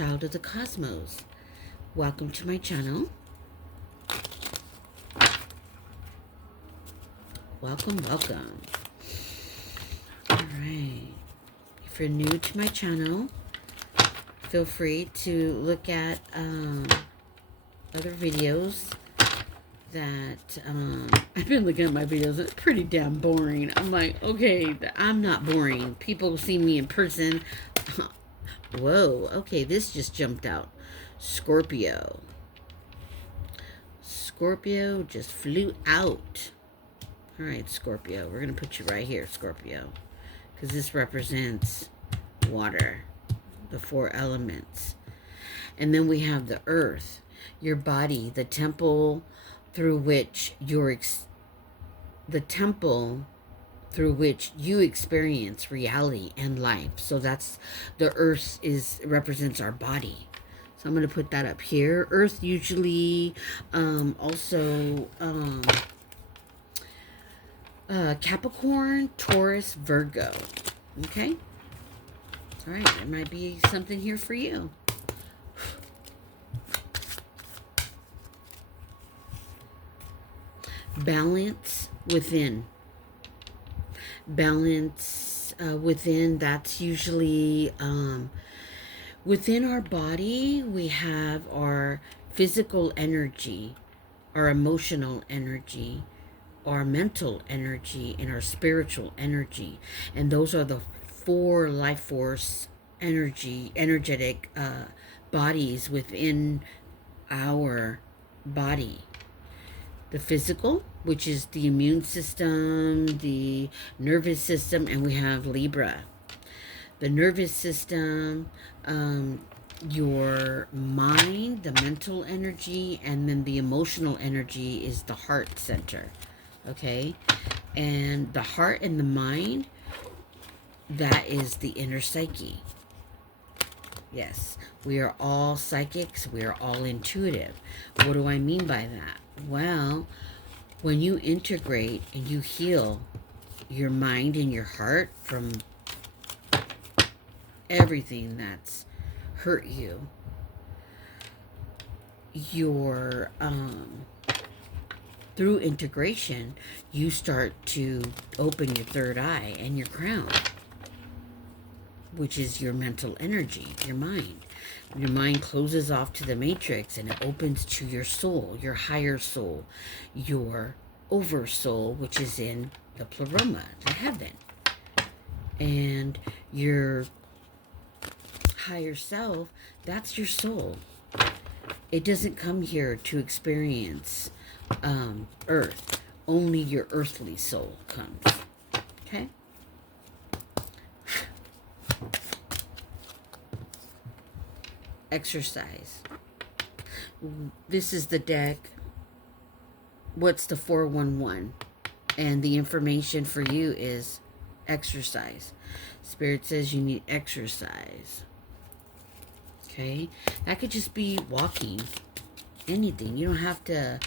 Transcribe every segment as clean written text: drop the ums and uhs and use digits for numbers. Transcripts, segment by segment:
child of the cosmos. Welcome to my channel. Welcome, welcome. Alright. If you're new to my channel, feel free to look at other videos that I've been looking at my videos. It's pretty damn boring. I'm like, okay, I'm not boring. People see me in person. Whoa, okay, this just jumped out. Scorpio. Scorpio just flew out. All right, Scorpio, we're going to put you right here, Scorpio, because this represents water, the 4 elements. And then we have the earth, your body, the temple through which you experience reality and life. So that's the earth represents our body. So I'm going to put that up here. Earth usually also Capricorn, Taurus, Virgo. Okay. All right. There might be something here for you. Balance within. Balance within, that's usually within our body. We have our physical energy, our emotional energy, our mental energy, and our spiritual energy. And those are the 4 life force energetic bodies within our body. The physical, which is the immune system, the nervous system, and we have Libra. The nervous system, your mind, the mental energy, and then the emotional energy is the heart center. Okay? And the heart and the mind, that is the inner psyche. Yes, we are all psychics. We are all intuitive. What do I mean by that? Well, when you integrate and you heal your mind and your heart from everything that's hurt you, through integration, you start to open your third eye and your crown, which is your mental energy, your mind. Your mind closes off to the matrix and it opens to your soul, your higher soul, your oversoul, which is in the pleroma, the heaven. And your higher self, that's your soul. It doesn't come here to experience earth. Only your earthly soul comes. Okay? Exercise. This is the deck. What's the 411? And the information for you is exercise. Spirit says you need exercise. Okay? That could just be walking. Anything. You don't have to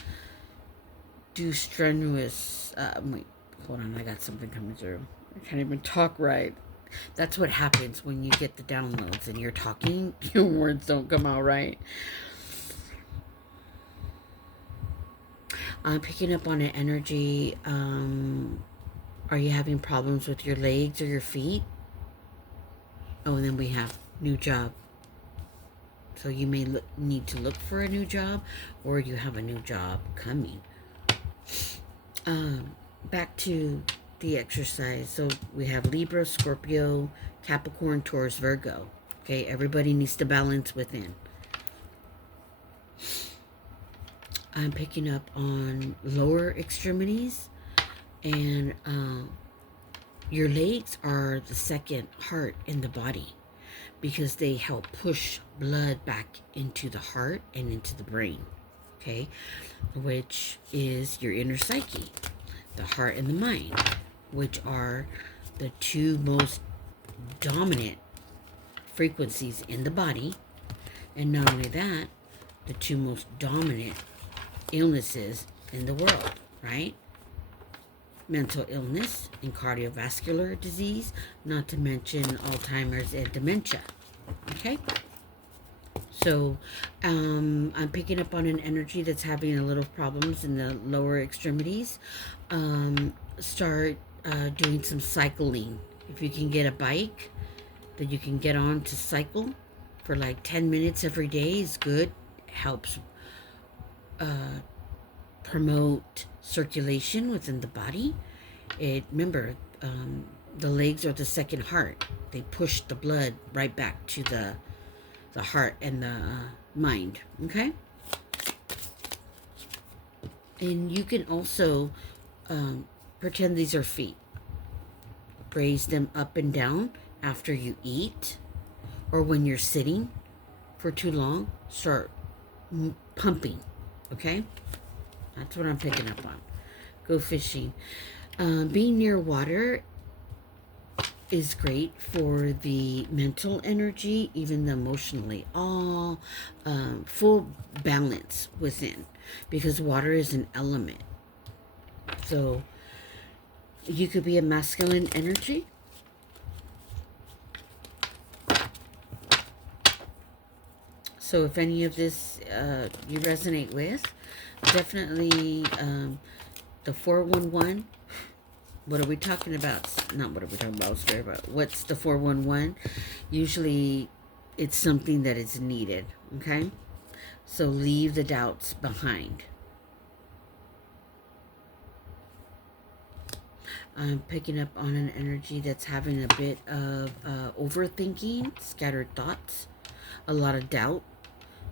do strenuous... wait, hold on. I got something coming through. I can't even talk right. That's what happens when you get the downloads and you're talking, your words don't come out right. I'm picking up on an energy. Are you having problems with your legs or your feet? Oh, and then we have new job. So you may need to look for a new job, or you have a new job coming. Back to the exercise. So we have Libra, Scorpio, Capricorn, Taurus, Virgo. Okay, everybody needs to balance within. I'm picking up on lower extremities, and your legs are the second heart in the body because they help push blood back into the heart and into the brain. Okay, which is your inner psyche, the heart and the mind, which are the 2 most dominant frequencies in the body. And not only that, the 2 most dominant illnesses in the world, right? Mental illness and cardiovascular disease, not to mention Alzheimer's and dementia. Okay? So I'm picking up on an energy that's having a little problems in the lower extremities. Start doing some cycling. If you can get a bike that you can get on to cycle for like 10 minutes every day is good. Helps promote circulation within the body. Remember, the legs are the second heart. They push the blood right back to the heart and the mind. Okay. And you can also pretend these are feet. Raise them up and down after you eat, or when you're sitting for too long. Start pumping. Okay. That's what I'm picking up on. Go fishing. Being near water is great for the mental energy, even the emotionally, all full balance within, because water is an element. So you could be a masculine energy. So if any of this you resonate with, definitely the 411. What are we talking about? Not what are we talking about, sorry, but what's the 411? Usually it's something that is needed, okay? So leave the doubts behind. I'm picking up on an energy that's having a bit of overthinking, scattered thoughts, a lot of doubt.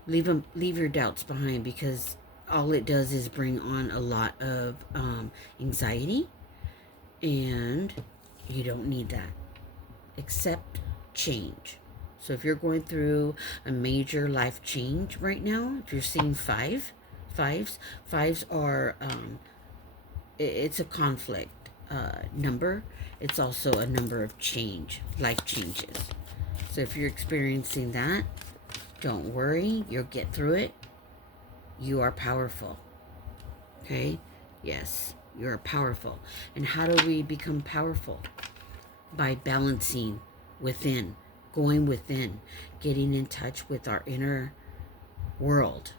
Leave your doubts behind, because all it does is bring on a lot of anxiety, and you don't need that. Accept change. So if you're going through a major life change right now, if you're seeing fives are it's a conflict number. It's also a number of change, life changes. So if you're experiencing that, don't worry, you'll get through it. You are powerful. Okay? Yes, you're powerful. And how do we become powerful? By balancing within, going within, getting in touch with our inner world.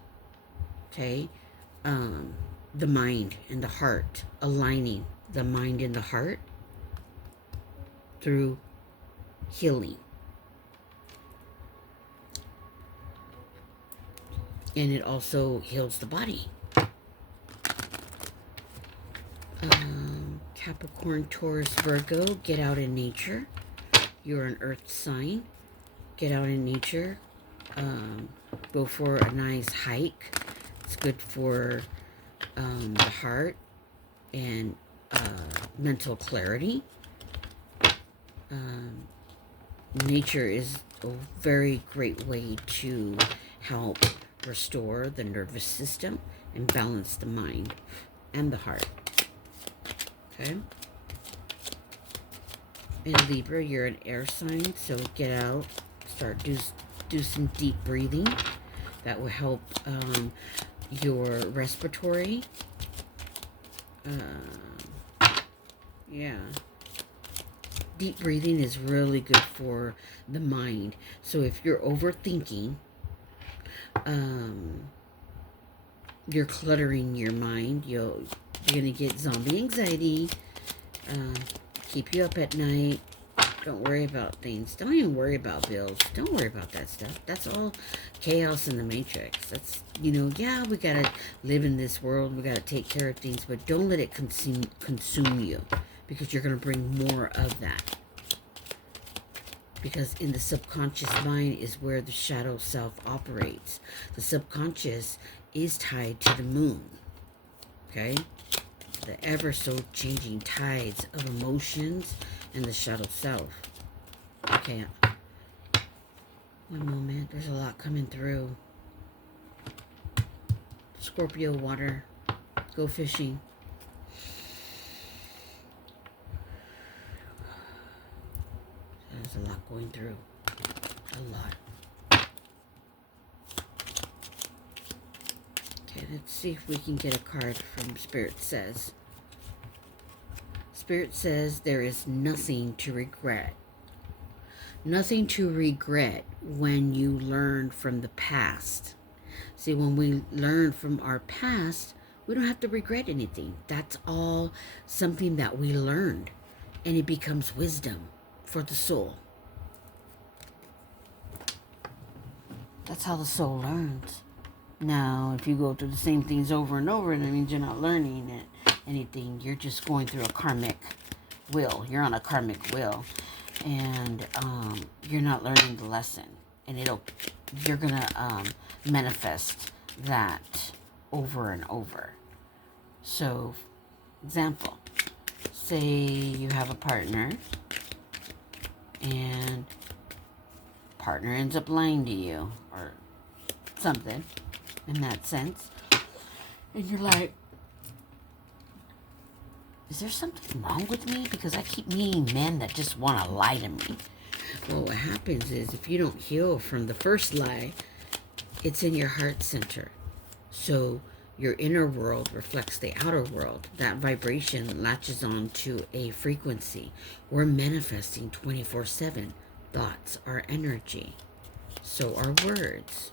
Okay? The mind and the heart, aligning the mind and the heart through healing. And it also heals the body. Capricorn, Taurus, Virgo, get out in nature. You're an earth sign. Get out in nature. Go for a nice hike. It's good for the heart and mental clarity. Nature is a very great way to help restore the nervous system and balance the mind and the heart. Okay? And Libra, you're an air sign, so get out, start do some deep breathing. That will help your respiratory. Yeah. Deep breathing is really good for the mind. So if you're overthinking, you're cluttering your mind, you're going to get zombie anxiety, keep you up at night. Don't worry about things. Don't even worry about bills. Don't worry about that stuff. That's all chaos in the matrix. That's, yeah, we got to live in this world. We got to take care of things, but don't let it consume you, because you're going to bring more of that. Because in the subconscious mind is where the shadow self operates. The subconscious is tied to the moon. Okay? The ever so changing tides of emotions and the shadow self. Okay. One moment. There's a lot coming through. Scorpio water. Go fishing. There's a lot going through. A lot. Okay, let's see if we can get a card from Spirit Says. Spirit says there is nothing to regret. Nothing to regret when you learn from the past. See, when we learn from our past, we don't have to regret anything. That's all something that we learned, and it becomes wisdom for the soul. That's how the soul learns. Now, if you go through the same things over and over, that means you're not learning anything. You're just going through a karmic wheel. You're on a karmic wheel, and you're not learning the lesson. And you're gonna manifest that over and over. So, example, say you have a partner, and partner ends up lying to you or something in that sense, and you're like, is there something wrong with me? Because I keep meeting men that just want to lie to me. Well, what happens is if you don't heal from the first lie, it's in your heart center. So your inner world reflects the outer world. That vibration latches on to a frequency. We're manifesting 24/7. Thoughts are energy. So are words.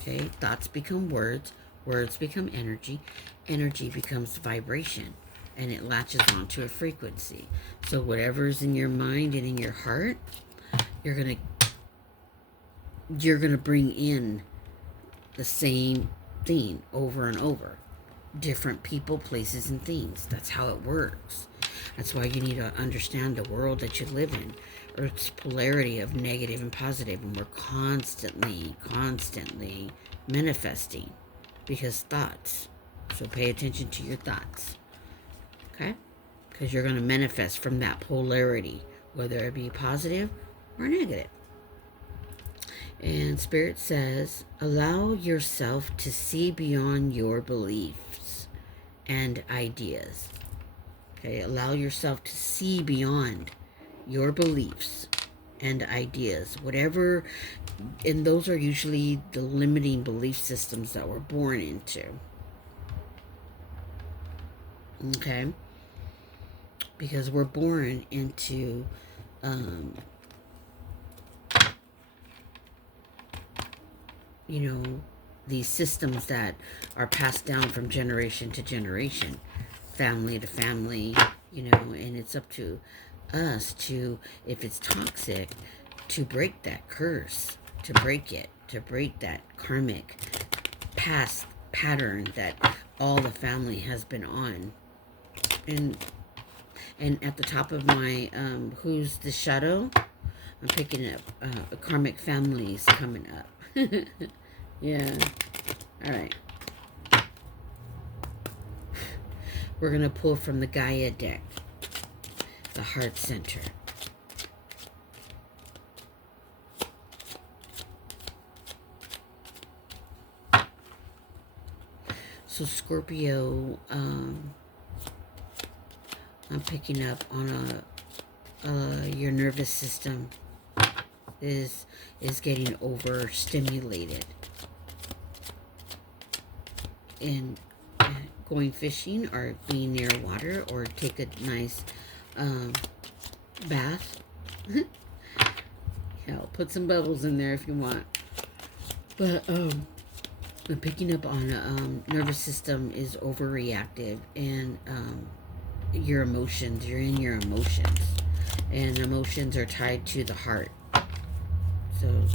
Okay, thoughts become words, words become energy, energy becomes vibration, and it latches onto a frequency. So whatever's in your mind and in your heart, you're gonna bring in the same thing over and over. Different people, places, and things. That's how it works. That's why you need to understand the world that you live in. Earth's polarity of negative and positive, and we're constantly manifesting because thoughts. So pay attention to your thoughts, okay? Because you're going to manifest from that polarity, whether it be positive or negative. And Spirit says, allow yourself to see beyond your beliefs and ideas. Okay, allow yourself to see beyond your beliefs and ideas, whatever, and those are usually the limiting belief systems that we're born into. Okay, because we're born into these systems that are passed down from generation to generation, family to family, and it's up to us to, if it's toxic, to break that curse, to break it, to break that karmic past pattern that all the family has been on. And at the top of my who's the shadow, I'm picking up karmic families coming up. Yeah. All right. We're going to pull from the Gaia deck, the heart center. So Scorpio, I'm picking up on your nervous system is getting overstimulated. And going fishing or being near water or take a nice bath. Hell, put some bubbles in there if you want. But I'm picking up on nervous system is overreactive, and your emotions, you're in your emotions, and emotions are tied to the heart. So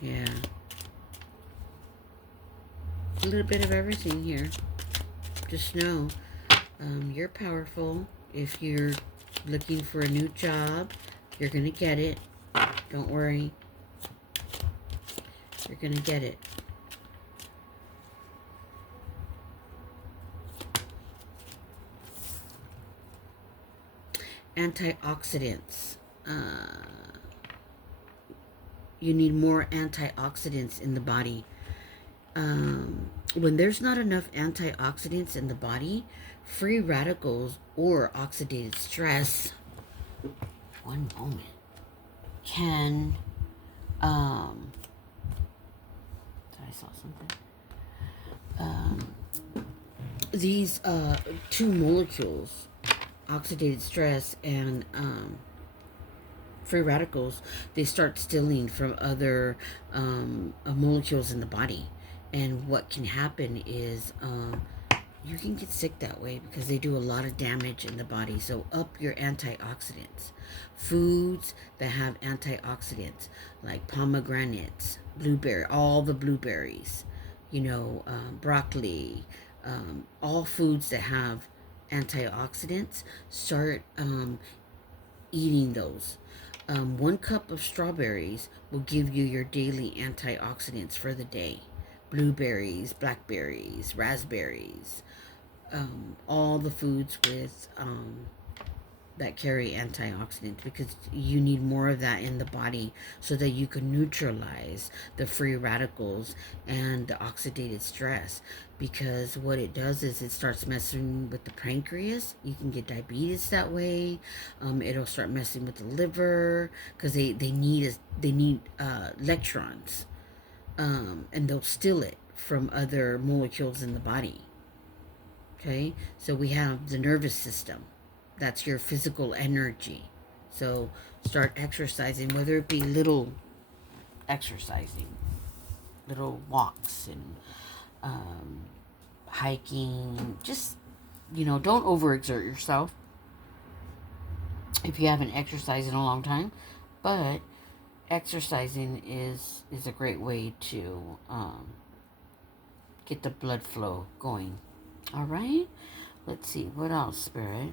yeah, a little bit of everything here. Just know you're powerful. If you're looking for a new job, you're gonna get it. Don't worry, you're gonna get it. Antioxidants. You need more antioxidants in the body. When there's not enough antioxidants in the body, free radicals or oxidative stress, one moment, can, I saw something. These two molecules, oxidative stress and free radicals, they start stealing from other molecules in the body. And what can happen is you can get sick that way because they do a lot of damage in the body. So up your antioxidants. Foods that have antioxidants like pomegranates, blueberry, all the blueberries, broccoli, all foods that have antioxidants, start eating those. 1 cup of strawberries will give you your daily antioxidants for the day. Blueberries, blackberries, raspberries, all the foods with that carry antioxidants, because you need more of that in the body so that you can neutralize the free radicals and the oxidative stress. Because what it does is it starts messing with the pancreas. You can get diabetes that way. It'll start messing with the liver because they need electrons, and they'll steal it from other molecules in the body. Okay, so we have the nervous system. That's your physical energy. So start exercising, whether it be little exercising, little walks, and hiking. Just, don't overexert yourself if you haven't exercised in a long time. But exercising is a great way to get the blood flow going. All right, let's see what else, Spirit.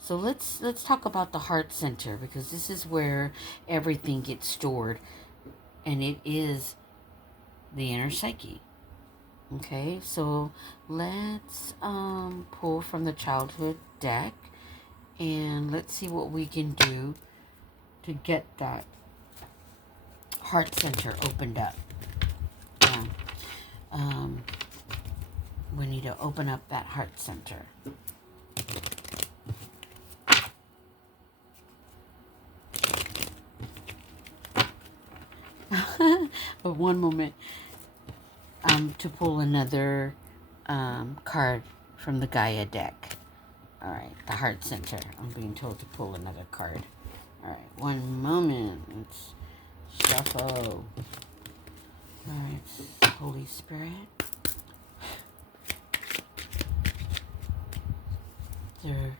So let's talk about the heart center, because this is where everything gets stored, and it is the inner psyche. Okay, so let's pull from the childhood deck, and let's see what we can do to get that heart center opened up. We need to open up that heart center. But one moment, to pull another card from the Gaia deck. All right, the heart center. I'm being told to pull another card. All right, one moment. Let's shuffle. All right, Holy Spirit. There.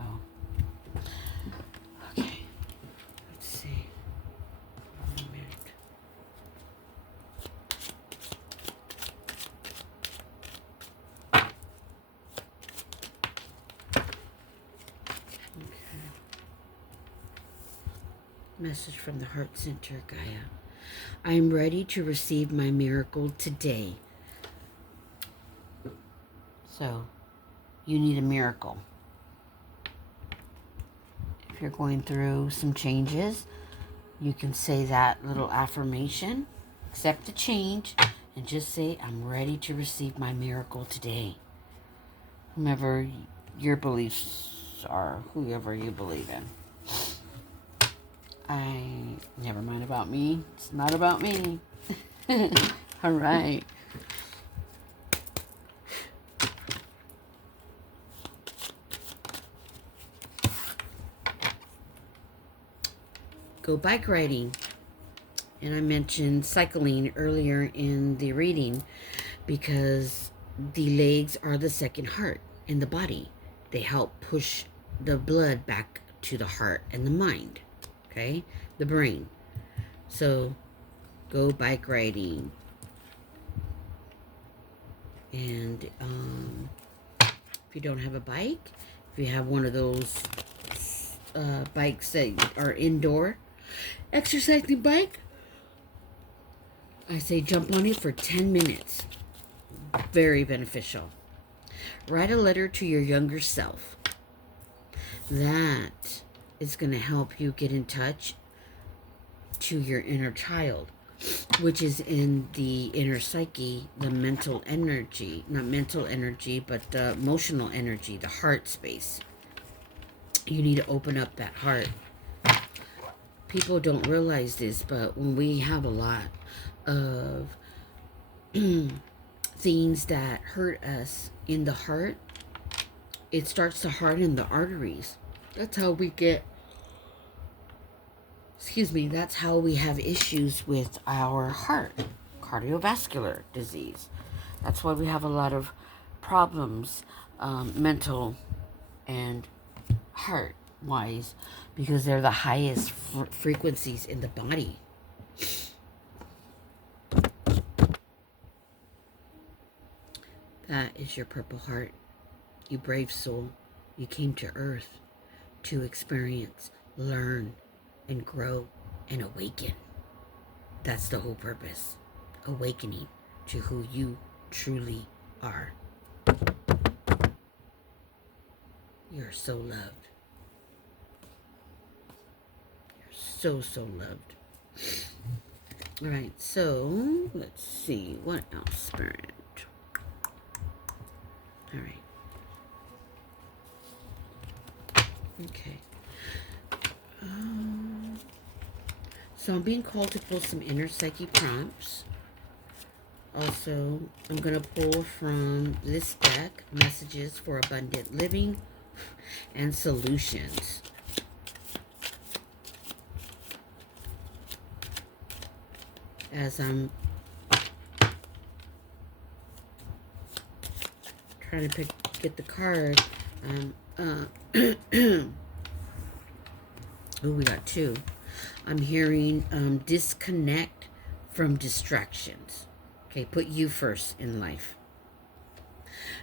Oh. Okay. Let's see. One minute. Okay. Message from the heart center, Gaia. I am ready to receive my miracle today. So, you need a miracle. If you're going through some changes, you can say that little affirmation, accept the change, and just say, I'm ready to receive my miracle today. Whomever your beliefs are, whoever you believe in. Never mind about me. It's not about me. All right. Go bike riding. And I mentioned cycling earlier in the reading because the legs are the second heart in the body. They help push the blood back to the heart and the mind. Okay? The brain. So, go bike riding. And if you don't have a bike, if you have one of those bikes that are indoor, exercising bike, I say jump on it for 10 minutes. Very beneficial. Write a letter to your younger self. That is going to help you get in touch to your inner child, which is in the inner psyche, the mental energy, not mental energy, but the emotional energy, the heart space. You need to open up that heart. People don't realize this, but when we have a lot of things that hurt us in the heart, it starts to harden the arteries. That's how we get excuse me, that's how we have issues with our heart, cardiovascular disease. That's why we have a lot of problems, mental and heart wise, because they're the highest frequencies in the body. That is your purple heart. You brave soul. You came to earth to experience, learn, and grow and awaken. That's the whole purpose. Awakening to who you truly are. You're so loved. You're so, so loved. All right, so let's see. What else, Spirit? All right. Okay. So I'm being called to pull some inner psyche prompts. Also, I'm going to pull from this deck messages for abundant living and solutions. As I'm trying to get the card, oh, we got two. I'm hearing disconnect from distractions. Okay, put you first in life.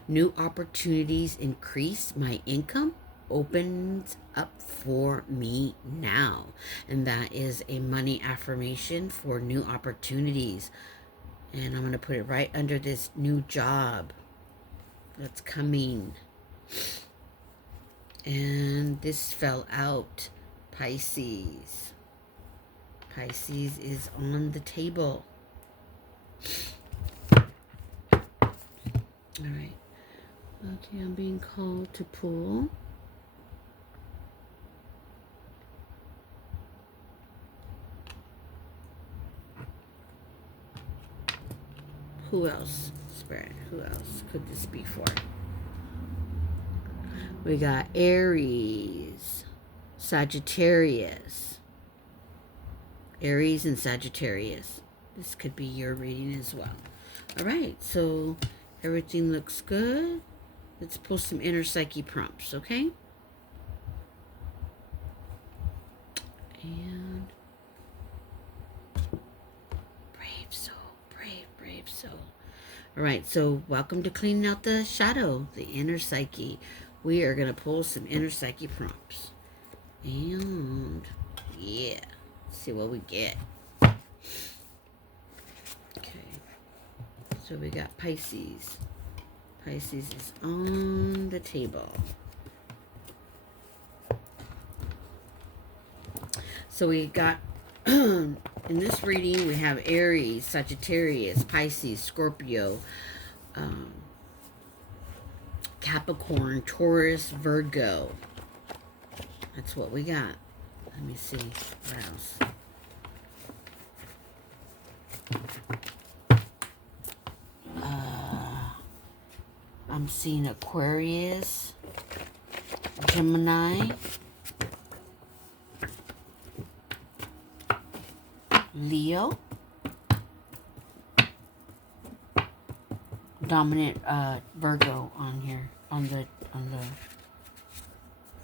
New opportunities increase. My income opens up for me now. And that is a money affirmation for new opportunities. And I'm going to put it right under this new job that's coming. And this fell out. Pisces. Pisces is on the table. All right. Okay, I'm being called to pull. Who else? Spirit, who else could this be for? We got Aries, Sagittarius. Aries and Sagittarius. This could be your reading as well. All right, so everything looks good. Let's pull some inner psyche prompts, okay? And brave soul, brave soul. All right, so welcome to cleaning out the shadow, the inner psyche. We are going to pull some inner psyche prompts. And yeah, let's see what we get. Okay, so we got Pisces. Pisces is on the table. So we got, in this reading, we have Aries, Sagittarius, Pisces, Scorpio, Capricorn, Taurus, Virgo. That's what we got. Let me see what else. I'm seeing Aquarius, Gemini, Leo, dominant Virgo on here,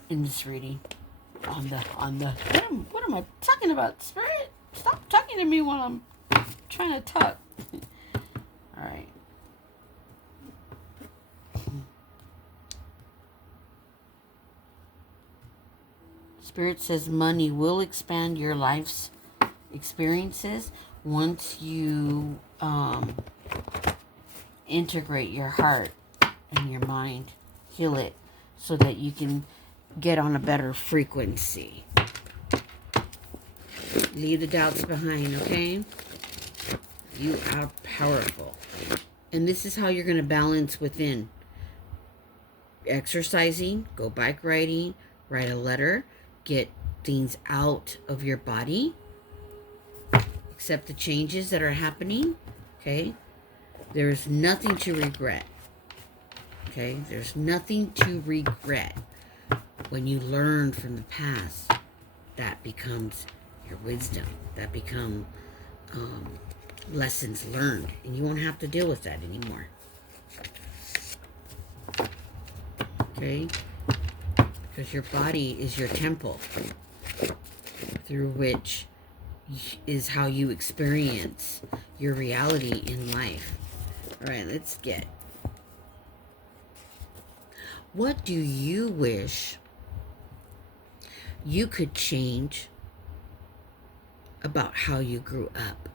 in this reading, what am I talking about, Spirit? Stop talking to me while I'm trying to talk. All right. Spirit says money will expand your life's experiences once you integrate your heart and your mind, heal it so that you can get on a better frequency. Leave the doubts behind, okay? You are powerful. And this is how you're going to balance within. Exercising, go bike riding, write a letter, get things out of your body. Accept the changes that are happening, okay? There's nothing to regret, okay? There's nothing to regret. When you learn from the past, that becomes your wisdom, that become lessons learned, and you won't have to deal with that anymore. Okay? Because your body is your temple, through which is how you experience your reality in life. All right, let's get. What do you wish you could change about how you grew up?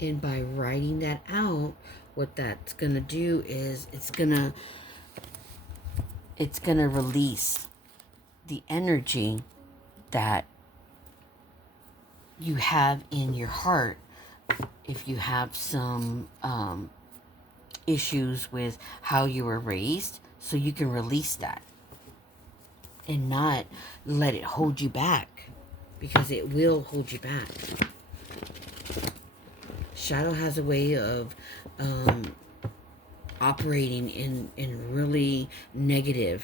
And by writing that out, what that's going to do is it's going to release the energy that you have in your heart. If you have some issues with how you were raised, so you can release that and not let it hold you back, because it will hold you back. Shadow has a way of operating in really negatively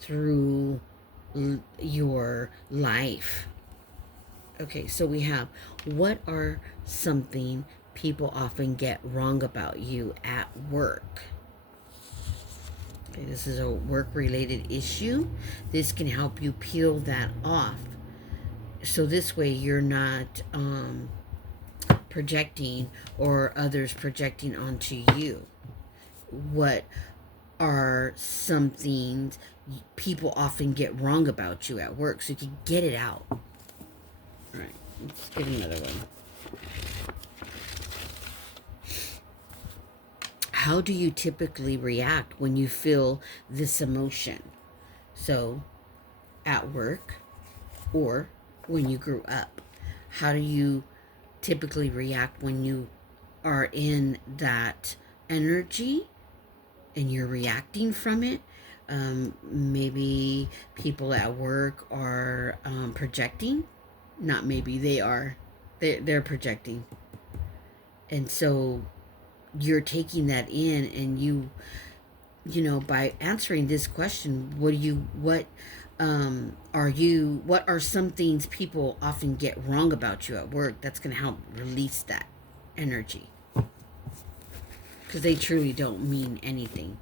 through your life. Okay, so we have, what are something people often get wrong about you at work? Okay, this is a work-related issue. This can help you peel that off. So this way you're not projecting, or others projecting onto you. What are some things people often get wrong about you at work, so you can get it out. All right, let's get another one. How do you typically react when you feel this emotion? So, at work or when you grew up, how do you typically react when you are in that energy and you're reacting from it? Maybe people at work are projecting. Not maybe, they are. They're projecting. And so you're taking that in, and you know, by answering this question, what are some things people often get wrong about you at work? That's going to help release that energy, because they truly don't mean anything.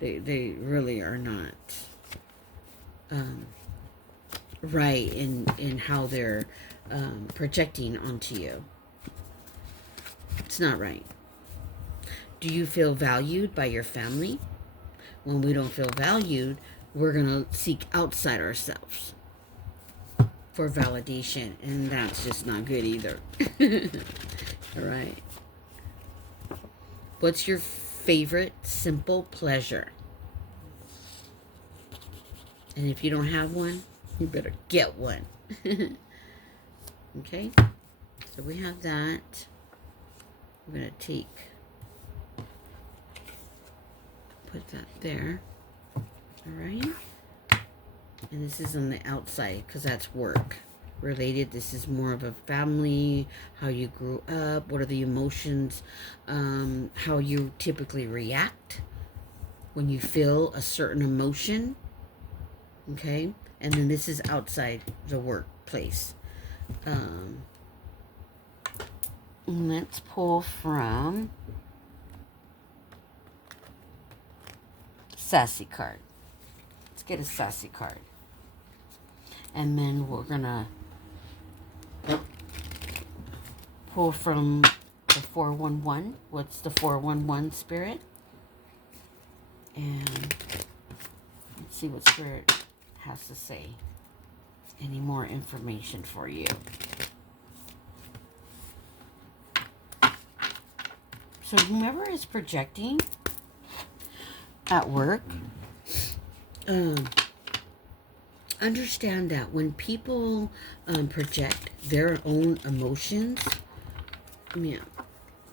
They really are not right in how they're projecting onto you. It's not right. Do you feel valued by your family? When we don't feel valued, we're going to seek outside ourselves for validation, and that's just not good either. All right. What's your favorite simple pleasure? And if you don't have one, you better get one. Okay? So we have that. I'm going to put that there. All right? And this is on the outside, because that's work related. This is more of a family, how you grew up, what are the emotions, how you typically react when you feel a certain emotion. Okay? And then this is outside the workplace. Let's pull from Sassy card. Let's get a Sassy card. And then we're going to pull from the 411. What's the 411 spirit? And let's see what spirit has to say. Any more information for you? So whomever is projecting at work, understand that when people project their own emotions, yeah.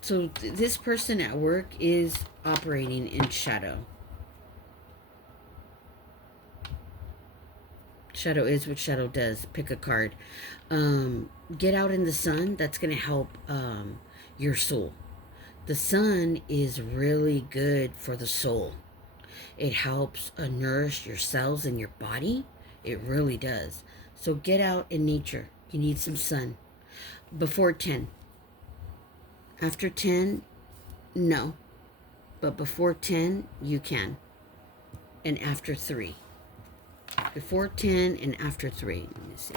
So this person at work is operating in shadow. Shadow is what shadow does. Pick a card. Get out in the sun. That's going to help your soul. The sun is really good for the soul. It helps nourish your cells in your body. It really does. So get out in nature. You need some sun. Before 10. After 10, no. But before 10, you can. And after 3. Before 10 and after 3. Let me see.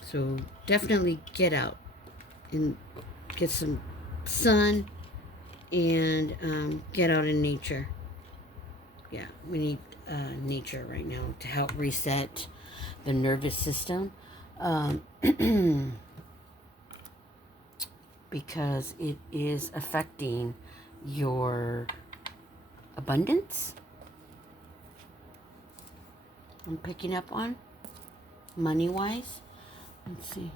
So definitely get out and get some sun and get out in nature. Yeah, we need nature right now to help reset the nervous system. Because it is affecting your abundance. I'm picking up on money-wise. Let's see.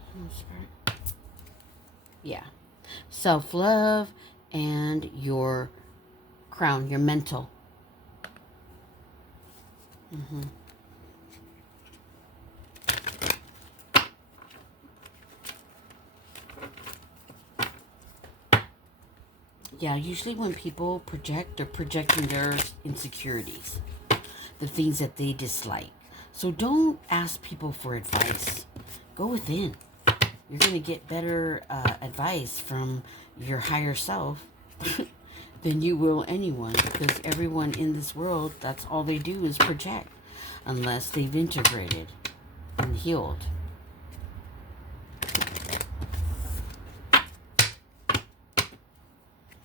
Yeah. Self-love and your crown, your mental. Yeah, usually when people project, they're projecting their insecurities, the things that they dislike. So don't ask people for advice. Go within. You're going to get better advice from your higher self than you will anyone, because everyone in this world, that's all they do is project, unless they've integrated and healed.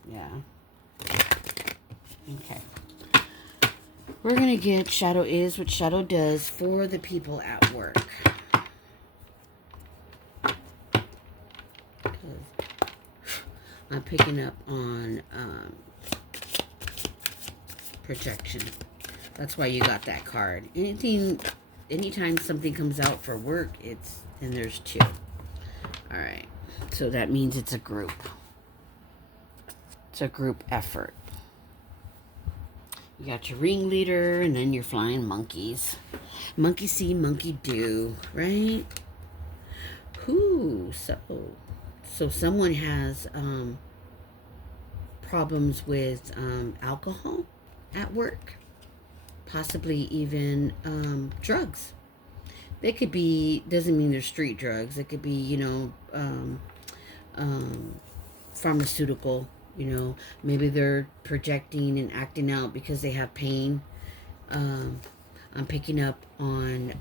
Yeah. Okay. We're going to get shadow is what shadow does for the people at work. I'm picking up on projection. That's why you got that card. Anytime something comes out for work, then there's 2. All right. So that means it's a group. It's a group effort. You got your ringleader, and then you're flying monkeys. Monkey see, monkey do, right? So someone has problems with alcohol at work, possibly even drugs. They could be, doesn't mean they're street drugs. It could be, pharmaceutical. Maybe they're projecting and acting out because they have pain. I'm picking up on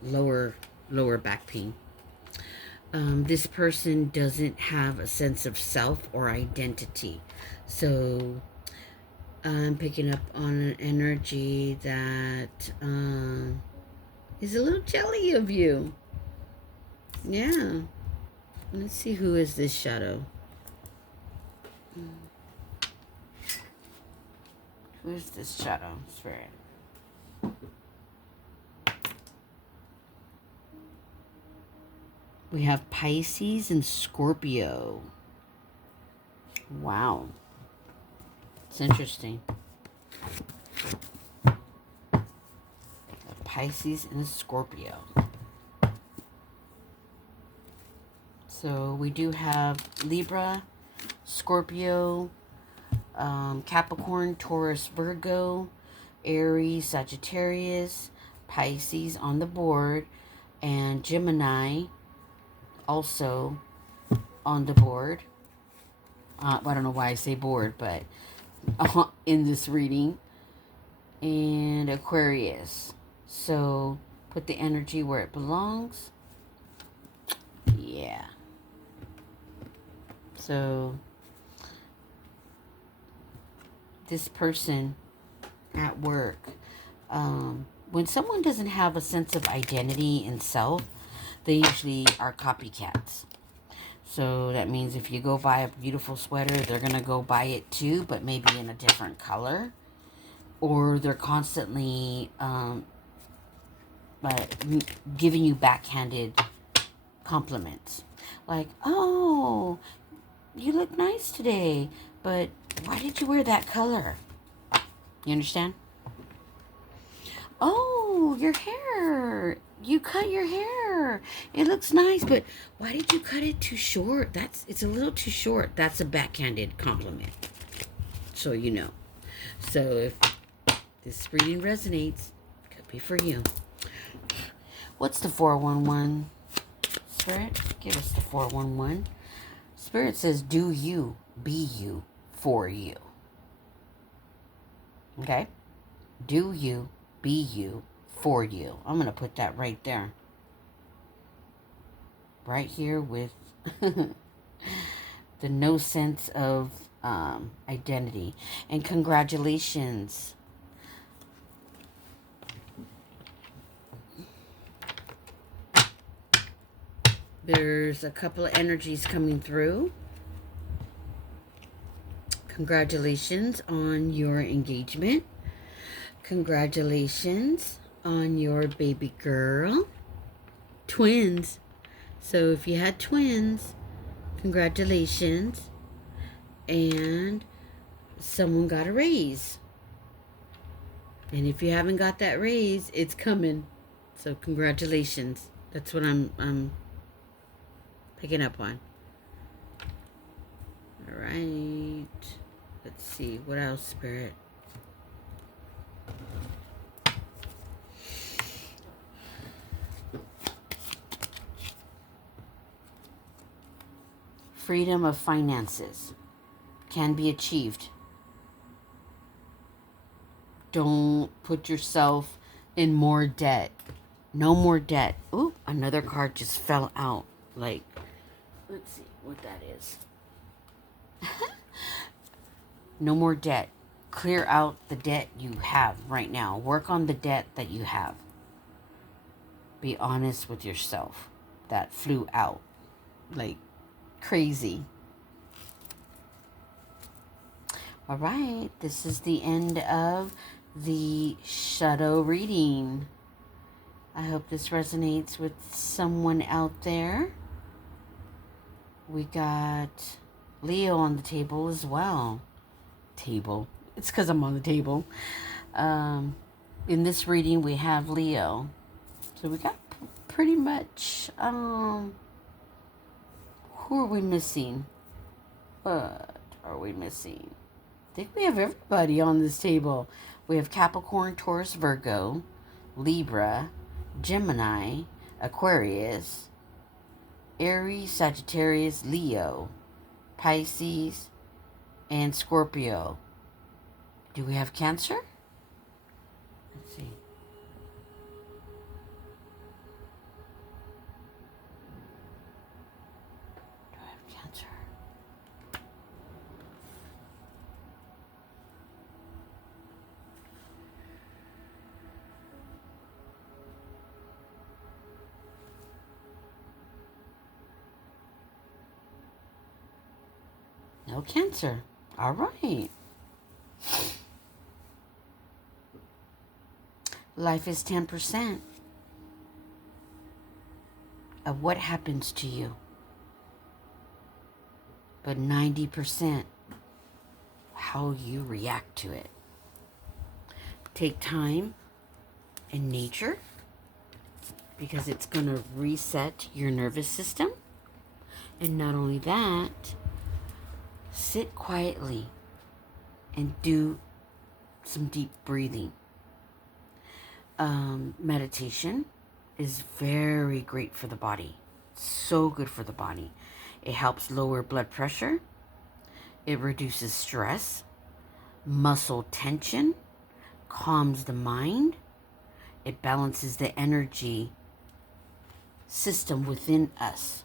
lower back pain. This person doesn't have a sense of self or identity. So I'm picking up on an energy that is a little jelly of you. Yeah. Let's see, who is this shadow? Who is this shadow spirit? We have Pisces and Scorpio. Wow. It's interesting. Pisces and Scorpio. So we do have Libra, Scorpio, Capricorn, Taurus, Virgo, Aries, Sagittarius, Pisces on the board, and Gemini also on the board. I don't know why I say board, but in this reading. And Aquarius. So put the energy where it belongs. Yeah. So this person at work, when someone doesn't have a sense of identity and self, they usually are copycats. So that means if you go buy a beautiful sweater, they're going to go buy it too, but maybe in a different color. Or they're constantly giving you backhanded compliments. Like, oh, you look nice today, but why did you wear that color? You understand? Oh, oh, your hair. You cut your hair. It looks nice, but why did you cut it too short? It's a little too short. That's a backhanded compliment. So you know. So if this reading resonates, could be for you. What's the 411? Spirit, give us the 411. Spirit says, do you, be you, for you. Okay? Do you, be you, for you. I'm going to put that right there. Right here with the no sense of identity. And congratulations. There's a couple of energies coming through. Congratulations on your engagement. Congratulations on your baby girl. Twins. So if you had twins, congratulations. And someone got a raise. And if you haven't got that raise, it's coming. So congratulations. That's what I'm picking up on. All right. Let's see. What else, Spirit? Freedom of finances can be achieved. Don't put yourself in more debt. No more debt. Ooh, another card just fell out. Like, let's see what that is. No more debt. Clear out the debt you have right now. Work on the debt that you have. Be honest with yourself. That flew out like crazy. All right. This is the end of the shadow reading. I hope this resonates with someone out there. We got Leo on the table as well. Table. It's because I'm on the table. In this reading, we have Leo. So we got pretty much, who are we missing? What are we missing? I think we have everybody on this table. We have Capricorn, Taurus, Virgo, Libra, Gemini, Aquarius, Aries, Sagittarius, Leo, Pisces, and Scorpio. Do we have Cancer? Let's see. Do I have Cancer? No Cancer. All right. Life is 10% of what happens to you, but 90% how you react to it. Take time in nature because it's going to reset your nervous system. And not only that, sit quietly and do some deep breathing. Meditation is very great for the body. So good for the body. It helps lower blood pressure. It reduces stress, muscle tension, calms the mind. It balances the energy system within us.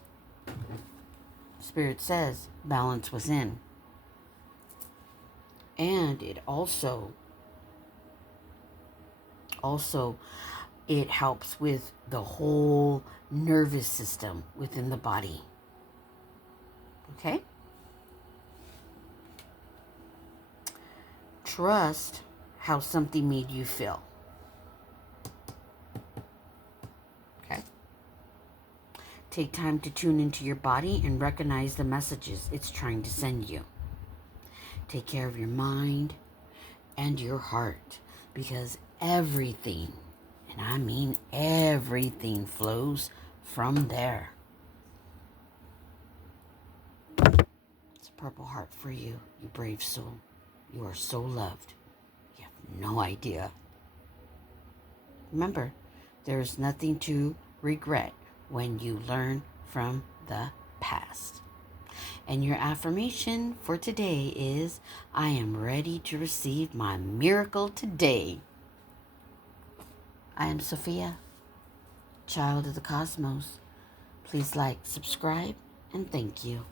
Spirit says balance within. And it also it helps with the whole nervous system within the body. Okay? Trust how something made you feel. Okay? Take time to tune into your body and recognize the messages it's trying to send you. Take care of your mind and your heart, because everything and And I mean everything flows from there. It's a purple heart for you, you brave soul. You are so loved. You have no idea. Remember, there is nothing to regret when you learn from the past. And your affirmation for today is, I am ready to receive my miracle today. I am Sophia, child of the cosmos. Please like, subscribe, and thank you.